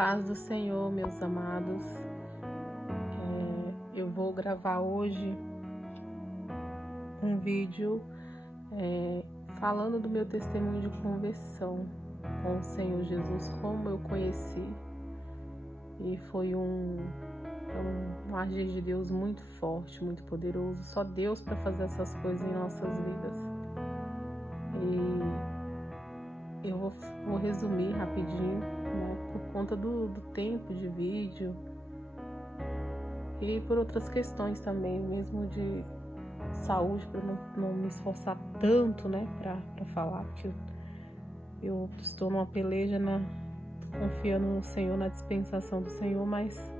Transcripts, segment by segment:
paz do Senhor, meus amados. Eu vou gravar hoje um vídeo falando do meu testemunho de conversão com o Senhor Jesus, como eu conheci. E foi um agir de Deus muito forte, muito poderoso. Só Deus para fazer essas coisas em nossas vidas. E eu vou resumir rapidinho, né, por conta do tempo de vídeo e por outras questões também, mesmo de saúde, para não me esforçar tanto, né, para falar, porque eu estou numa peleja, confiando no Senhor, na dispensação do Senhor, mas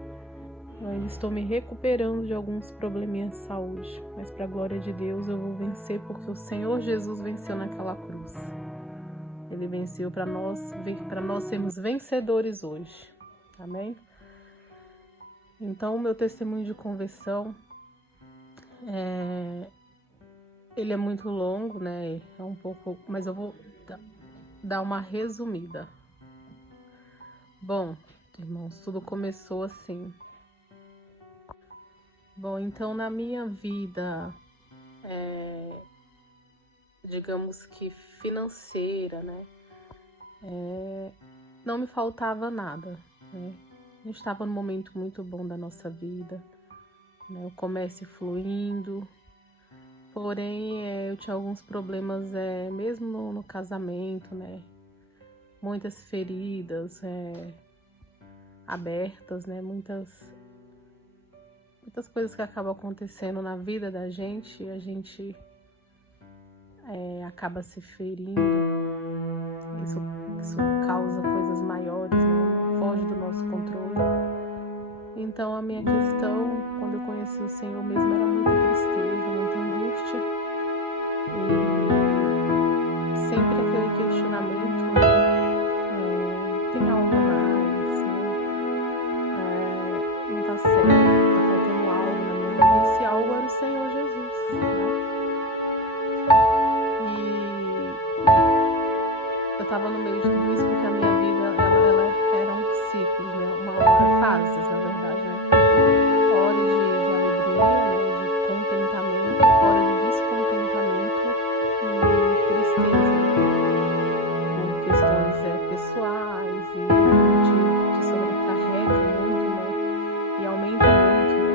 eu ainda estou me recuperando de alguns probleminhas de saúde. Mas para a glória de Deus eu vou vencer, porque o Senhor Jesus venceu naquela cruz. Ele venceu para nós sermos vencedores hoje. Amém? Então, o meu testemunho de conversão, ele é muito longo, né? É um pouco, mas eu vou dar uma resumida. Bom, irmãos, tudo começou assim. Bom, então na minha vida, digamos que financeira, né? Não me faltava nada, né? A gente estava num momento muito bom da nossa vida, né? O comércio fluindo, porém eu tinha alguns problemas, mesmo no casamento, né? Muitas feridas abertas, né? Muitas coisas que acabam acontecendo na vida da gente e a gente acaba se ferindo. Isso causa coisas maiores, né? Foge do nosso controle. Então a minha questão, quando eu conheci o Senhor mesmo, era muita tristeza, muita angústia e sempre aquele questionamento, tem algo a mais, né? Não tá certo, tá faltando algo na minha vida. E esse algo era o Senhor Jesus, né? Eu estava no meio de tudo isso porque a minha vida, ela eram ciclos, né? Uma hora, fases, na verdade, né? Hora de alegria, né? De contentamento, hora de descontentamento e tristeza, né? Por questões pessoais e te sobrecarrega muito, né? E aumenta muito, né?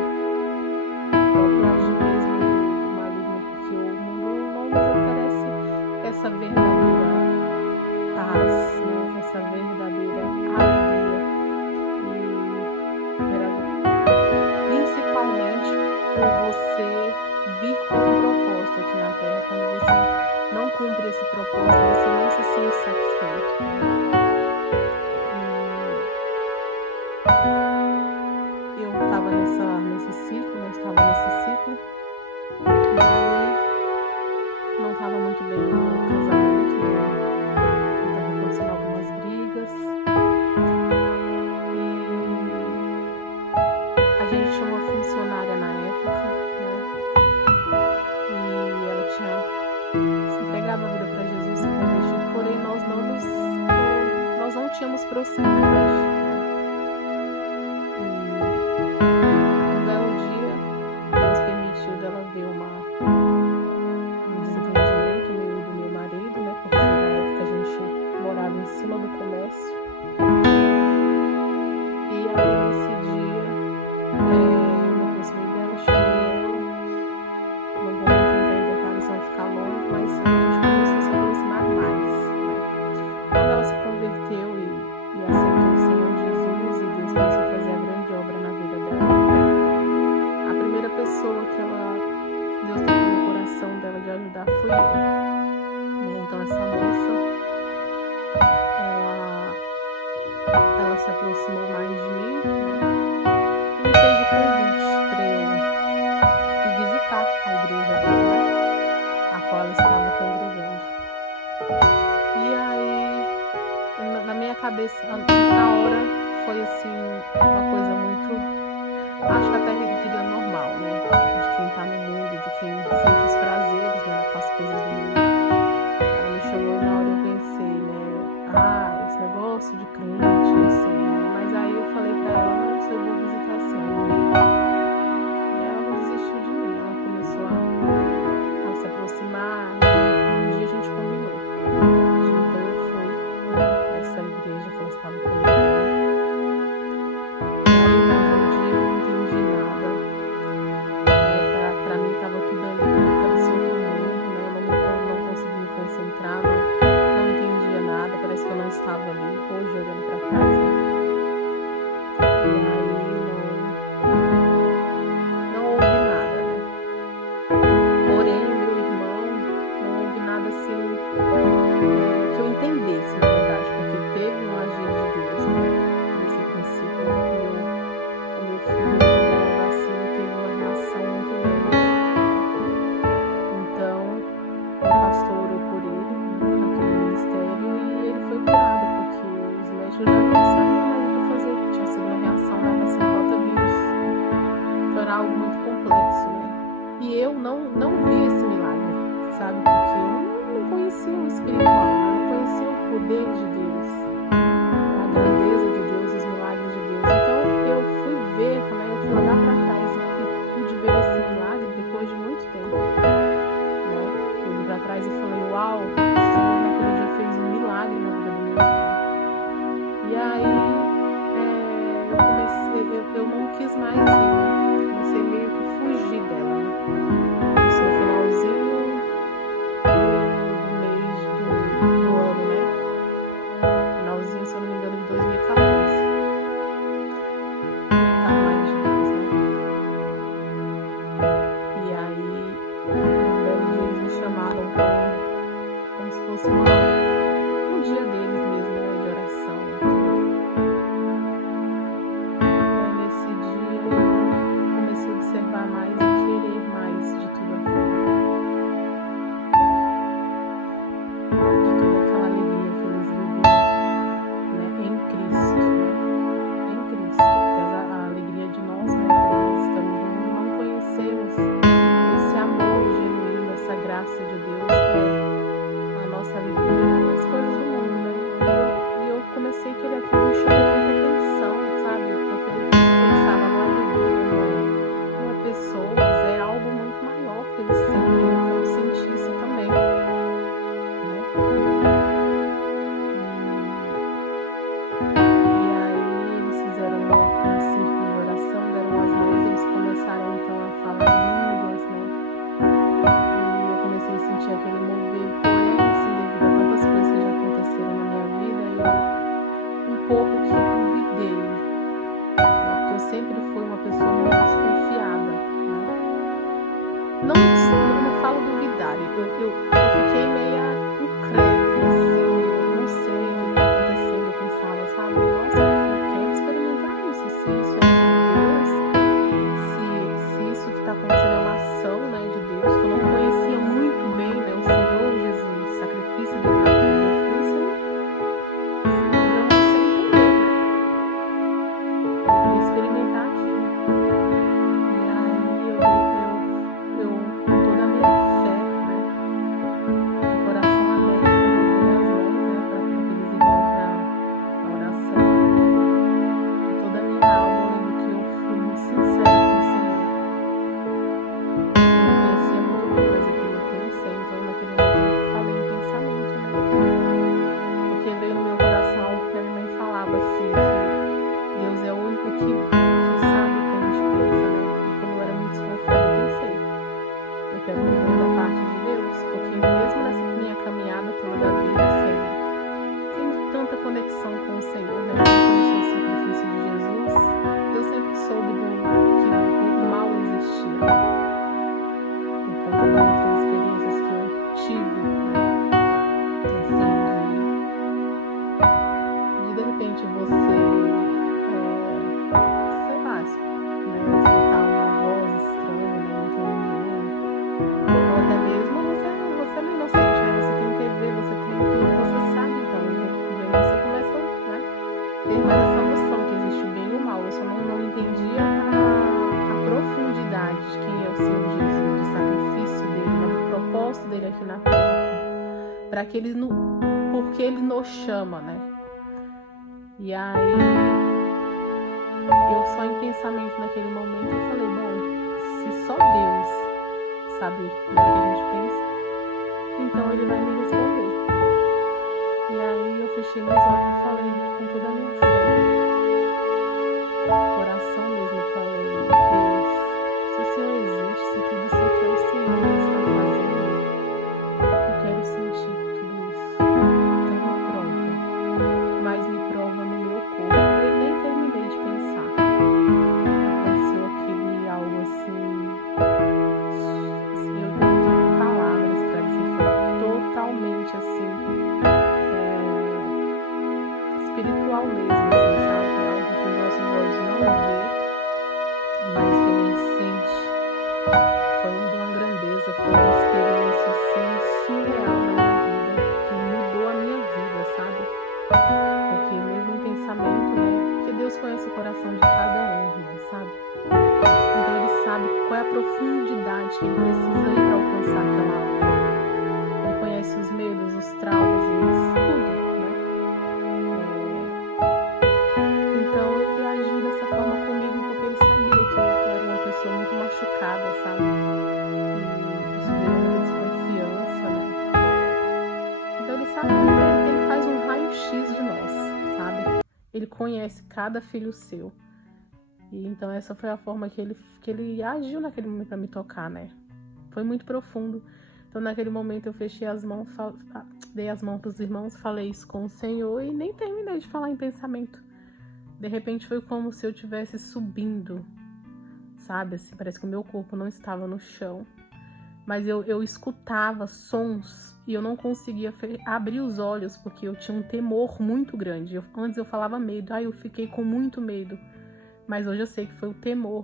O próprio agir mesmo do maligno, porque o mundo não nos oferece essa verdadeira paz, né? Essa verdadeira alegria e principalmente por você vir com um propósito aqui na Terra. Quando você não cumpre esse propósito, você não se sente satisfeito. Eu estava nesse ciclo, eu estava nesse ciclo e não estava muito bem no meu casamento, né? Acontecendo algumas brigas e a gente tinha uma funcionária na época, né? E ela tinha se entregado a vida para Jesus, se convertido, porém nós não tínhamos proximidade, né? E um belo dia Deus permitiu dela ver um desentendimento meu e do meu marido, né? Porque na época a gente morava em cima do comércio. E aí nesse dia eu me aproximei dela, chamei ela. Não vou tentar em detalhes, não ficar longo, mas a gente começou a se aproximar mais, né? Quando ela se converteu e aceitou o Senhor Jesus e Deus começou a fazer a grande obra na vida dela, a primeira pessoa que Deus tocou no coração dela de ajudar fui eu, né? Então essa moça, ela se aproximou mais de mim, né? E me fez o convite para eu ir visitar a igreja dela, né? A qual ela estava congregando. E aí, na minha cabeça, na hora, foi assim, uma coisa muito, acho que até eu diria normal, né? De quem tá no mundo, de quem sente os prazeres, né? Com as coisas do mundo. Ela me chamou e na hora eu pensei, né? Esse negócio de crente, não sei, né? Mas aí era algo muito complexo, né? E eu não vi esse milagre, sabe? Porque eu não conhecia o espiritual, né? Eu não conhecia o poder de Deus, a grandeza de Deus, os milagres de Deus. Então eu fui ver, né? Eu fui olhar para trás e pude ver esse milagre depois de muito tempo, né? Eu olhei para trás e falei, uau, o Senhor naquele dia fez um milagre na vida do meu filho. E aí eu não quis mais ir, né? Comecei meio que fugir dela, né? Isso no finalzinho do mês do ano, né? Finalzinho, se eu não me engano, de 2014. Tá mais de Deus, né? E aí, um belo dia eles me chamaram como se fosse um dia deles mesmo, né? De oração. Observar mais e querer mais de tudo aquilo, de toda aquela alegria que eles viviam, né, em Cristo, né, em Cristo, porque a alegria de nós, né, quando nós estamos no mundo, não conhecemos esse amor genuíno, essa graça de Deus, a nossa alegria nas coisas do mundo, né, e eu comecei a querer aquilo, me chamou muita atenção, sabe, porque eu pensava no alegria, pessoas, é algo muito maior que eles sentem, eu senti isso também, né? E aí eles fizeram um círculo de oração, deram as mãos, eles começaram então a falar em línguas, né? E eu comecei a sentir aquele mover, porém, assim, devido a tantas coisas que já aconteceram na minha vida, eu um pouco que duvidei, né? Porque eu sempre fui uma pessoa muito desconfiada. Não falo duvidar, eu fiquei meio incrédula, assim, eu não sei o que está acontecendo, eu pensava, sabe, nossa, eu quero experimentar isso, se isso é de Deus, se isso que está acontecendo é uma ação, né, de Deus, que eu não conhecia muito bem, né, o Senhor Jesus, o sacrifício dele na cruz, eu fui sem entender, né, eu queria experimentar aquilo. E aí eu com toda a minha fé, né, de coração aberto, eu dei as mãos, né, para aqueles irmãos na oração, de toda a minha alma, eu lembro que eu fui muito sincera com o Senhor. Eu não conhecia muito bem, mas eu queria conhecer, então naquele momento eu falei em pensamento, né, porque veio no meu coração algo que a minha mãe falava assim, que Deus é o único que sabe o que a gente pensa, né, e como eu era muito desconfiada, eu pensei, eu quero viver da parte de Deus, porque mesmo nessa minha caminhada toda da vida, sem tanta conexão com o Senhor, né, com o sacrifício de Jesus, eu sempre soube que o mal existia, por conta de outras experiências que eu tive, né, assim, de repente você, sei lá, né, escutar uma voz estranha, né, não tem ninguém, ou até mesmo você é meio inocente, né? Você tem TV, você tem tudo, você sabe, então, e aí você começa, né, ter mais essa noção que existe o bem e o mal. Eu só não entendia a profundidade de quem é o Senhor Jesus, do sacrifício dele, né, do propósito dele aqui na terra, para que porque ele nos chama, né? E aí eu só em pensamento naquele momento eu falei, bom, se só Deus sabe o que a gente pensa, então ele vai me responder. E aí eu fechei meus olhos e falei com toda a minha fé, coração mesmo, eu falei, Deus, se o Senhor existe, se tudo isso aqui é o Senhor que está fazendo, eu quero sentir tudo isso. Então me prova, mas me prova no meu corpo. Eu nem terminei de pensar. Aconteceu aquele algo assim, eu não tenho palavras para dizer, foi totalmente assim, espiritual mesmo, assim, sabe? É algo que os nossos olhos não vê, mas que a gente sente. Foi uma grandeza, foi uma experiência assim, surreal na minha vida, que mudou a minha vida, sabe? Porque mesmo em pensamento, né? Porque Deus conhece o coração de cada um, sabe? Então Ele sabe qual é a profundidade que ele precisa ir para alcançar aquela alma. Ele conhece os medos, os traumas, tudo, né? Então ele agiu dessa forma comigo porque ele sabia que eu era uma pessoa muito machucada, sabe? E isso gerou muita desconfiança, né? Então ele sabe, ele faz um raio-x de nós, sabe? Ele conhece cada filho seu. E então essa foi a forma que ele agiu naquele momento para me tocar, né? Foi muito profundo. Então naquele momento eu fechei as mãos, dei as mãos para os irmãos, falei isso com o Senhor e nem terminei de falar em pensamento. De repente foi como se eu estivesse subindo, sabe? Assim, parece que o meu corpo não estava no chão. Mas eu escutava sons e eu não conseguia abrir os olhos porque eu tinha um temor muito grande. Antes eu falava medo, eu fiquei com muito medo. Mas hoje eu sei que foi o temor.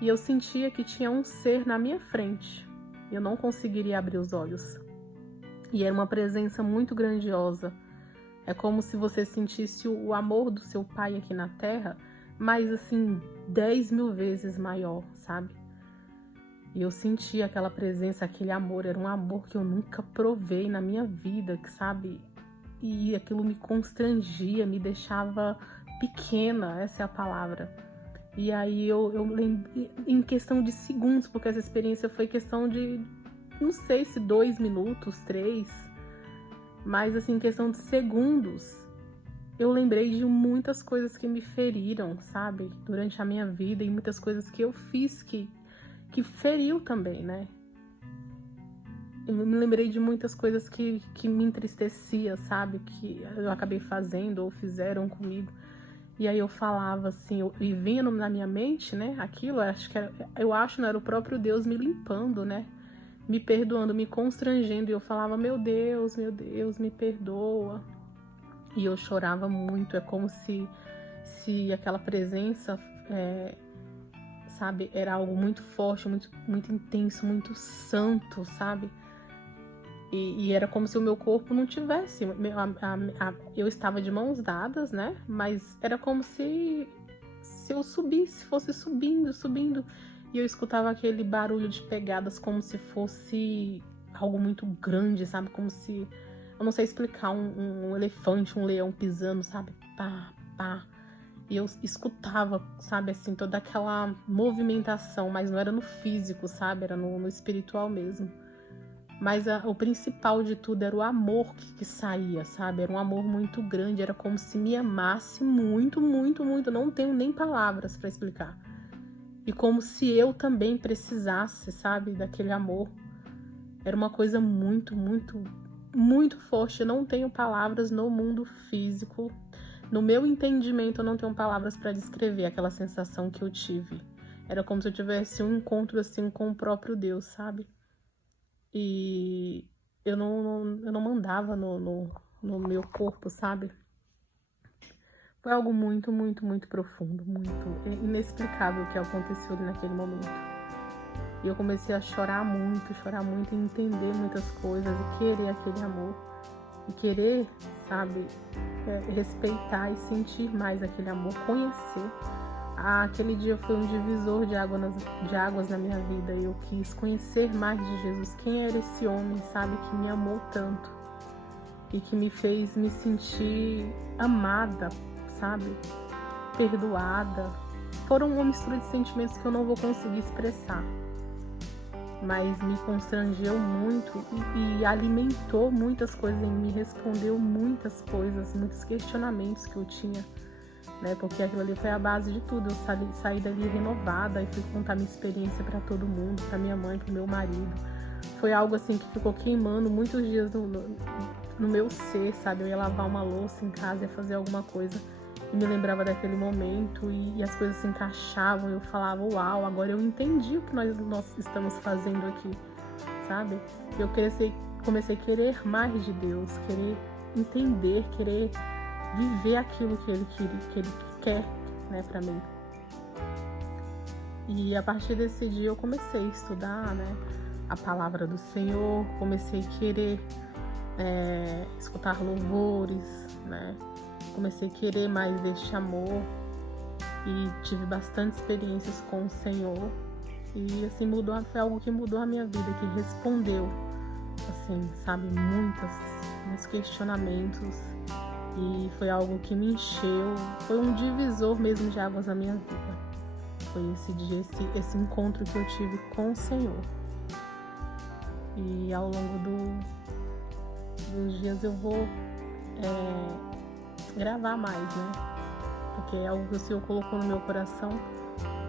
E eu sentia que tinha um ser na minha frente. Eu não conseguiria abrir os olhos. E era uma presença muito grandiosa. É como se você sentisse o amor do seu pai aqui na terra, mas assim, 10.000 vezes maior, sabe? E eu sentia aquela presença, aquele amor. Era um amor que eu nunca provei na minha vida, sabe? E aquilo me constrangia, me deixava pequena, essa é a palavra. E aí eu lembrei, em questão de segundos, porque essa experiência foi questão de, não sei se 2 minutos, 3, mas assim, em questão de segundos, eu lembrei de muitas coisas que me feriram, sabe? Durante a minha vida e muitas coisas que eu fiz que feriu também, né? Eu me lembrei de muitas coisas que me entristecia, sabe? Que eu acabei fazendo ou fizeram comigo. E aí eu falava assim, e vinha na minha mente, né? Aquilo, eu acho, não era o próprio Deus me limpando, né? Me perdoando, me constrangendo. E eu falava, meu Deus, me perdoa. E eu chorava muito. É como se aquela presença, sabe? Era algo muito forte, muito, muito intenso, muito santo, sabe? E era como se o meu corpo não tivesse. Eu estava de mãos dadas, né? Mas era como se eu subisse, fosse subindo. E eu escutava aquele barulho de pegadas como se fosse algo muito grande, sabe? Como se... Eu não sei explicar, um elefante, um leão pisando, sabe? Pá, pá. E eu escutava, sabe? Assim, toda aquela movimentação. Mas não era no físico, sabe? Era no espiritual mesmo. Mas o principal de tudo era o amor que saía, sabe? Era um amor muito grande, era como se me amasse muito, muito, muito. Não tenho nem palavras para explicar. E como se eu também precisasse, sabe? Daquele amor. Era uma coisa muito, muito, muito forte. Eu não tenho palavras no mundo físico. No meu entendimento, eu não tenho palavras para descrever aquela sensação que eu tive. Era como se eu tivesse um encontro assim com o próprio Deus, sabe? E eu não mandava no meu corpo, sabe? Foi algo muito, muito, muito profundo, muito inexplicável o que aconteceu naquele momento. E eu comecei a chorar muito, e entender muitas coisas e querer aquele amor. E querer, sabe, respeitar e sentir mais aquele amor, conhecer. Aquele dia foi um divisor de águas na minha vida. Eu quis conhecer mais de Jesus. Quem era esse homem, sabe, que me amou tanto e que me fez me sentir amada, sabe, perdoada. Foram uma mistura de sentimentos que eu não vou conseguir expressar, mas me constrangeu muito e alimentou muitas coisas em mim, respondeu muitas coisas, muitos questionamentos que eu tinha. Né, porque aquilo ali foi a base de tudo. Eu saí dali renovada e fui contar minha experiência para todo mundo, para minha mãe, para o meu marido. Foi algo assim que ficou queimando muitos dias no meu ser, sabe? Eu ia lavar uma louça em casa, ia fazer alguma coisa e me lembrava daquele momento e as coisas se encaixavam. Eu falava, uau, agora eu entendi o que nós estamos fazendo aqui, sabe? Eu comecei a querer mais de Deus, querer entender, querer viver aquilo que ele quer, né, para mim. E a partir desse dia eu comecei a estudar, né, a palavra do Senhor, comecei a querer escutar louvores, né, comecei a querer mais deste amor e tive bastante experiências com o Senhor. E assim, foi algo que mudou a minha vida, que respondeu, assim, sabe, muitos questionamentos. E foi algo que me encheu, foi um divisor mesmo de águas na minha vida. Foi esse dia, esse encontro que eu tive com o Senhor. E ao longo dos dias eu vou gravar mais, né? Porque é algo que o Senhor colocou no meu coração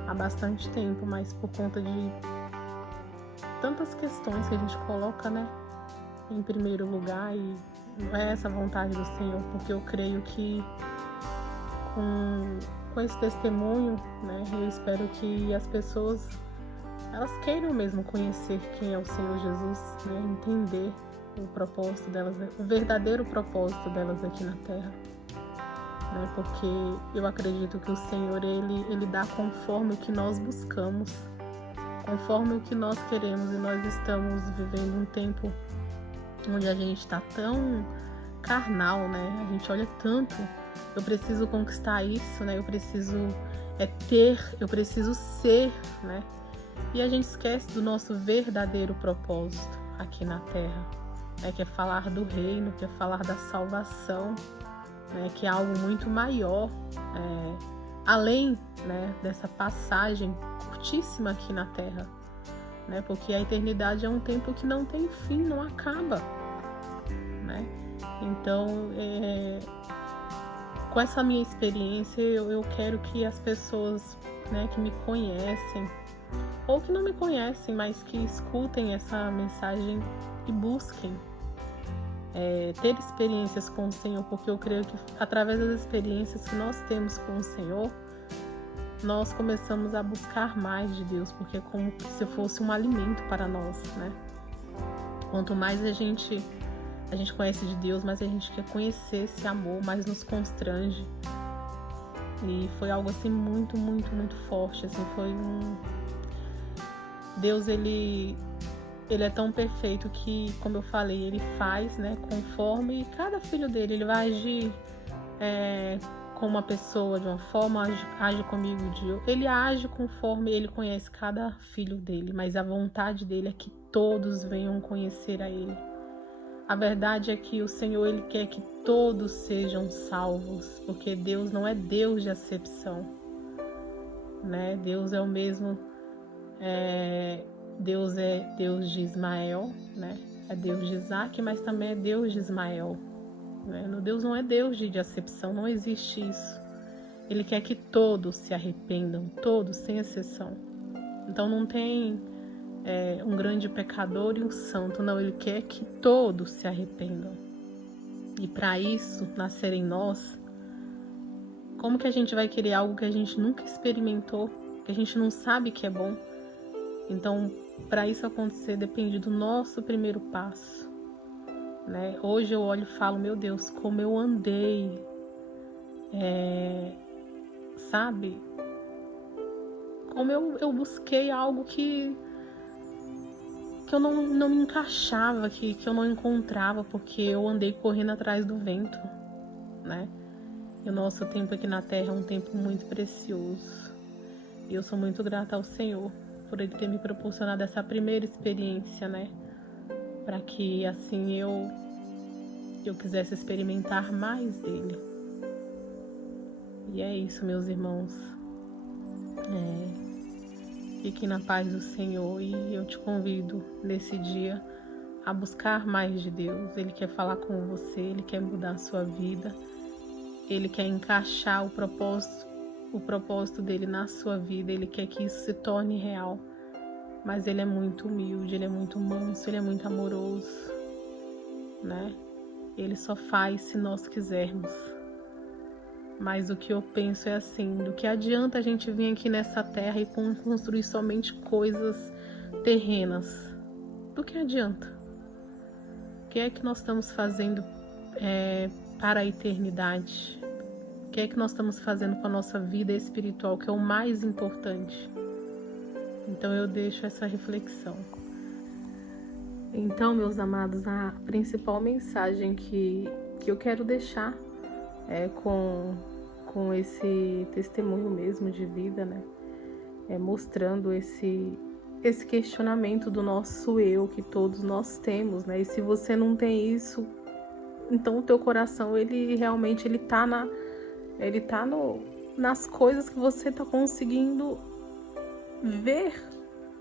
há bastante tempo, mas por conta de tantas questões que a gente coloca, né, em primeiro lugar, e não é essa a vontade do Senhor, porque eu creio que com esse testemunho, né, eu espero que as pessoas, elas queiram mesmo conhecer quem é o Senhor Jesus, né, entender o propósito delas, o verdadeiro propósito delas aqui na Terra. Né, porque eu acredito que o Senhor, Ele dá conforme o que nós buscamos, conforme o que nós queremos, e nós estamos vivendo um tempo onde a gente está tão carnal, né? A gente olha tanto, eu preciso conquistar isso, né? Eu preciso ter, eu preciso ser, né? E a gente esquece do nosso verdadeiro propósito aqui na Terra, né? Que é falar do reino, que é falar da salvação, né? Que é algo muito maior, além, né, dessa passagem curtíssima aqui na Terra, né? Porque a eternidade é um tempo que não tem fim, não acaba, né? Então, com essa minha experiência, eu quero que as pessoas, né, que me conhecem, ou que não me conhecem, mas que escutem essa mensagem e busquem ter experiências com o Senhor, porque eu creio que através das experiências que nós temos com o Senhor, nós começamos a buscar mais de Deus, porque é como se fosse um alimento para nós, né? Quanto mais a gente conhece de Deus, mais a gente quer conhecer esse amor, mais nos constrange. E foi algo assim muito, muito, muito forte, assim, Deus, ele é tão perfeito que, como eu falei, ele faz, né, conforme cada filho dele. Ele vai agir com uma pessoa de uma forma, age comigo de outra. Ele age conforme ele conhece cada filho dele, mas a vontade dele é que todos venham conhecer a ele. A verdade é que o Senhor, ele quer que todos sejam salvos, porque Deus não é Deus de acepção, né? Deus é o mesmo, Deus é Deus de Ismael, né? É Deus de Isaac, mas também é Deus de Ismael. Deus não é Deus de acepção, não existe isso. Ele quer que todos se arrependam, todos, sem exceção. Então não tem um grande pecador e um santo, não. Ele quer que todos se arrependam. E para isso nascer em nós, como que a gente vai querer algo que a gente nunca experimentou, que a gente não sabe que é bom? Então, para isso acontecer, depende do nosso primeiro passo. Né? Hoje eu olho e falo, meu Deus, como eu andei, sabe? Como eu busquei algo que eu não me encaixava, que eu não encontrava, porque eu andei correndo atrás do vento, né? E o nosso tempo aqui na Terra é um tempo muito precioso. E eu sou muito grata ao Senhor por Ele ter me proporcionado essa primeira experiência, né? Para que assim eu quisesse experimentar mais dele. E é isso, meus irmãos. Fiquem na paz do Senhor, e eu te convido nesse dia a buscar mais de Deus. Ele quer falar com você, Ele quer mudar a sua vida, Ele quer encaixar o propósito dele na sua vida, Ele quer que isso se torne real. Mas Ele é muito humilde, Ele é muito manso, Ele é muito amoroso, né? Ele só faz se nós quisermos. Mas o que eu penso é assim, do que adianta a gente vir aqui nessa terra e construir somente coisas terrenas? Do que adianta? O que é que nós estamos fazendo para a eternidade? O que é que nós estamos fazendo com a nossa vida espiritual, que é o mais importante? Então eu deixo essa reflexão. Então, meus amados, a principal mensagem que eu quero deixar com com esse testemunho mesmo de vida, né? Mostrando esse questionamento do nosso eu que todos nós temos, né? E se você não tem isso, então o teu coração ele realmente tá nas coisas que você tá conseguindo ver,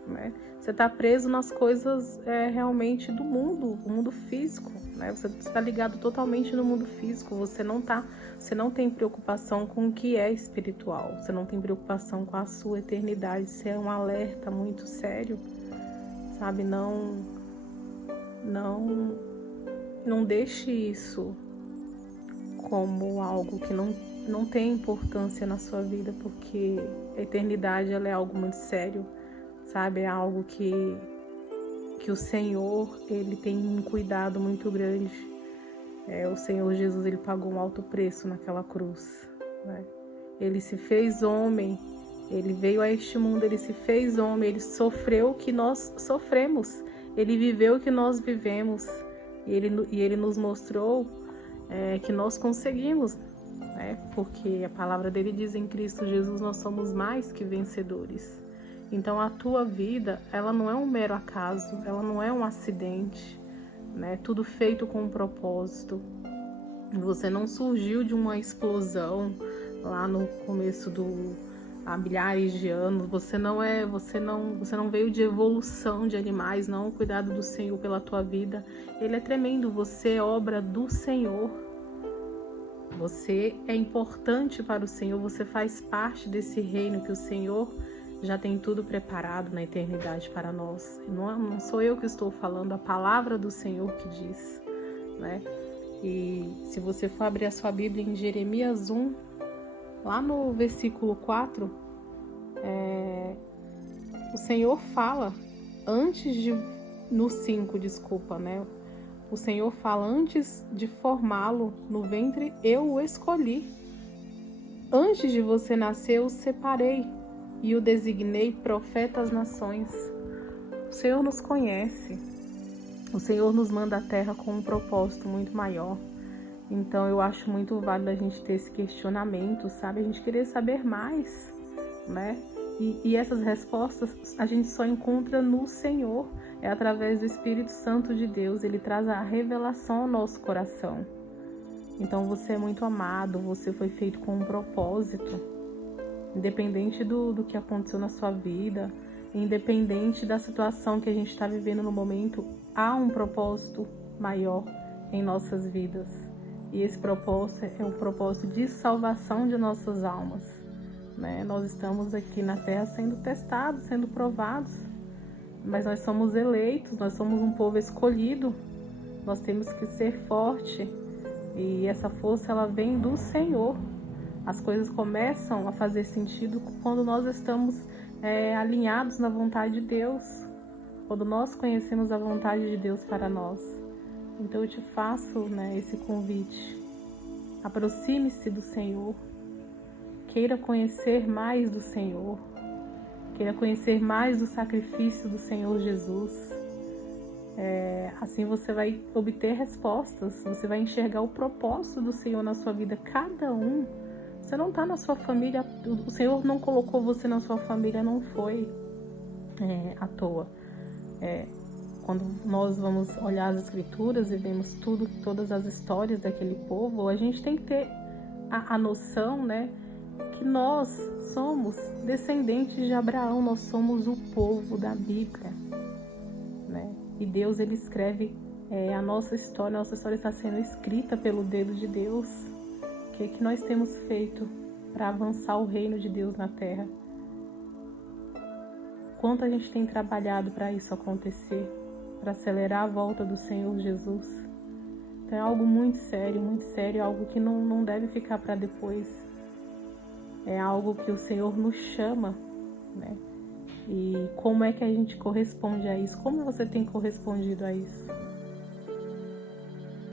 né? Você tá preso nas coisas realmente do mundo, o mundo físico, né? Você está ligado totalmente no mundo físico. Você não tem preocupação com o que é espiritual. Você não tem preocupação com a sua eternidade. Isso é um alerta muito sério, sabe? Não deixe isso como algo que não tem importância na sua vida, porque a eternidade ela é algo muito sério, sabe? É algo que o Senhor ele tem um cuidado muito grande. O Senhor Jesus ele pagou um alto preço naquela cruz, né? Ele se fez homem, ele veio a este mundo, ele se fez homem, ele sofreu o que nós sofremos, ele viveu o que nós vivemos, e ele nos mostrou que nós conseguimos, né? Porque a palavra dele diz: em Cristo Jesus nós somos mais que vencedores. Então a tua vida, ela não é um mero acaso, ela não é um acidente, né? Tudo feito com um propósito. Você não surgiu de uma explosão lá no começo há milhares de anos. Você não veio de evolução de animais, não. O cuidado do Senhor pela tua vida, ele é tremendo. Você é obra do Senhor. Você é importante para o Senhor, você faz parte desse reino que o Senhor já tem tudo preparado na eternidade para nós. Não sou eu que estou falando, a palavra do Senhor que diz, né? E se você for abrir a sua Bíblia em Jeremias 1, lá no versículo 4, o Senhor fala, no 5, desculpa, né? O Senhor fala: antes de formá-lo no ventre, eu o escolhi. Antes de você nascer, eu o separei e o designei profeta às nações. O Senhor nos conhece. O Senhor nos manda à terra com um propósito muito maior. Então eu acho muito válido a gente ter esse questionamento, sabe? A gente querer saber mais, né? E essas respostas a gente só encontra no Senhor. É através do Espírito Santo de Deus. Ele traz a revelação ao nosso coração. Então você é muito amado, você foi feito com um propósito. Independente do que aconteceu na sua vida, independente da situação que a gente está vivendo no momento, há um propósito maior em nossas vidas. E esse propósito é um propósito de salvação de nossas almas, né? Nós estamos aqui na terra sendo testados, sendo provados, mas nós somos eleitos, nós somos um povo escolhido, nós temos que ser forte, e essa força ela vem do Senhor. As coisas começam a fazer sentido quando nós estamos alinhados na vontade de Deus, quando nós conhecemos a vontade de Deus para nós. Então eu te faço, né, esse convite. Aproxime-se do Senhor, queira conhecer mais do Senhor, queira conhecer mais do sacrifício do Senhor Jesus. Assim você vai obter respostas, você vai enxergar o propósito do Senhor na sua vida. Cada um. Você não está na sua família, o Senhor não colocou você na sua família, não foi à toa. Quando nós vamos olhar as Escrituras e vemos todas as histórias daquele povo, a gente tem que ter a noção, né, que nós somos descendentes de Abraão, nós somos o povo da Bíblia, né? E Deus ele escreve a nossa história está sendo escrita pelo dedo de Deus. O que nós temos feito para avançar o reino de Deus na terra? Quanto a gente tem trabalhado para isso acontecer, para acelerar a volta do Senhor Jesus? Então é algo muito sério, algo que não deve ficar para depois. É algo que o Senhor nos chama, né? E como é que a gente corresponde a isso? Como você tem correspondido a isso?